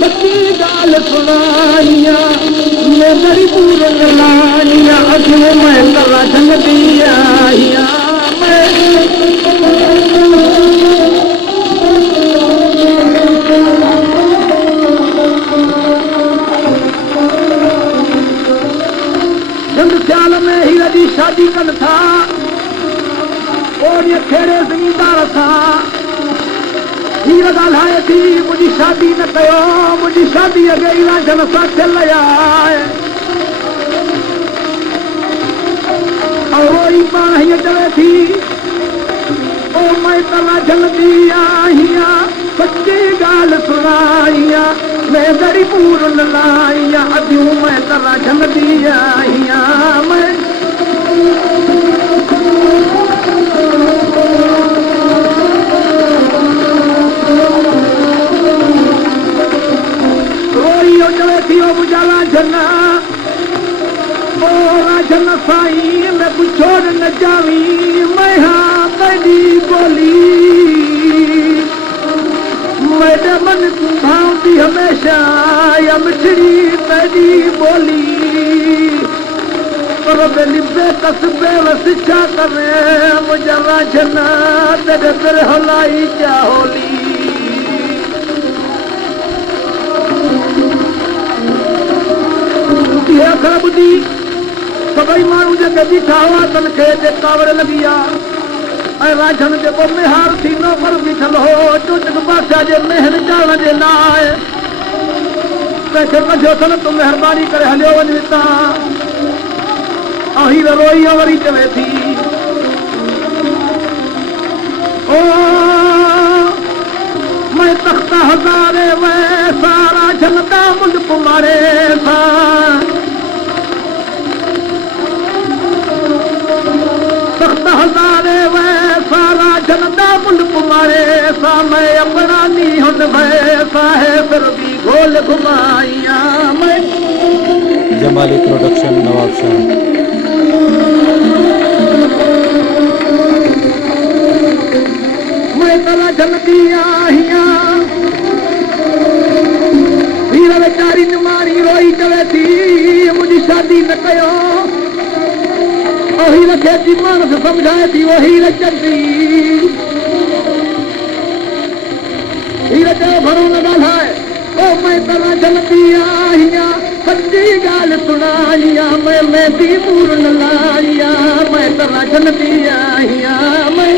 सच्ची गाल सुनाइया मैं बड़ी पूर लाइया अजो मैं तला जन्नती आइया जंग ख्याल में हीरा जी शादी कन था और ये खेड़े जमींदार था हीरा ॻाल्हाए थी मुंहिंजी शादी न कयो मुंहिंजी शादी अॻे इलाजन सां थियल आहे और ई पाण हीअं चवे थी ओ मैं तला जन्नती आहियां सच्ची ॻाल्हि सुनाइया मैं दड़ी पूर लाइया अॼु मैं तला जन्नती आहियां मैं साईं मैं छोड़ न जावी मैं हाँ तेरी बोली मेरे मन को भावती हमेशा या मिठड़ी तेरी बोली पर बेलिबे कसबे वसिचा करे मुझे राजना तेरे तेरे हलाई क्या होली ये अखर बुद्धि सभई माण्हू जेके बीठा हुआ तन खे कावड़ लॻी आहे ऐं राजन जेको मेहार थींदो पर बीठल हो चोचक बादशाह जे महल ॼाण जे लाइ तंहिंखे कढियो अथनि तूं महिरबानी करे हलियो वञ हितां ऐं हीर रोई वरी चवे थी ओ मैं तख्ता हज़ारे वैसा राजन का मुल्क मारे सा हज़ारे वैसा राजनदा मुल्क मारे सा मैं अपना नी हुन वैसा है फिर भी गोल घुमाइया मैं जमाली प्रोडक्शन नवाब शाह मैं तला जन्नती आहियां हीरा बेचारी निमारी रोई चवे थी मुझी शादी न कयो हीर खे थी मानस समझाए थी वो हीर चंदी हीर चयो भरो न ॻाल्हाए ओ मैं तला जन्नती आहियां सच्ची ॻाल्हि सुनाइया मैं मेहंदी पूर न लाइया मैं तला जन्नती आहियां मैं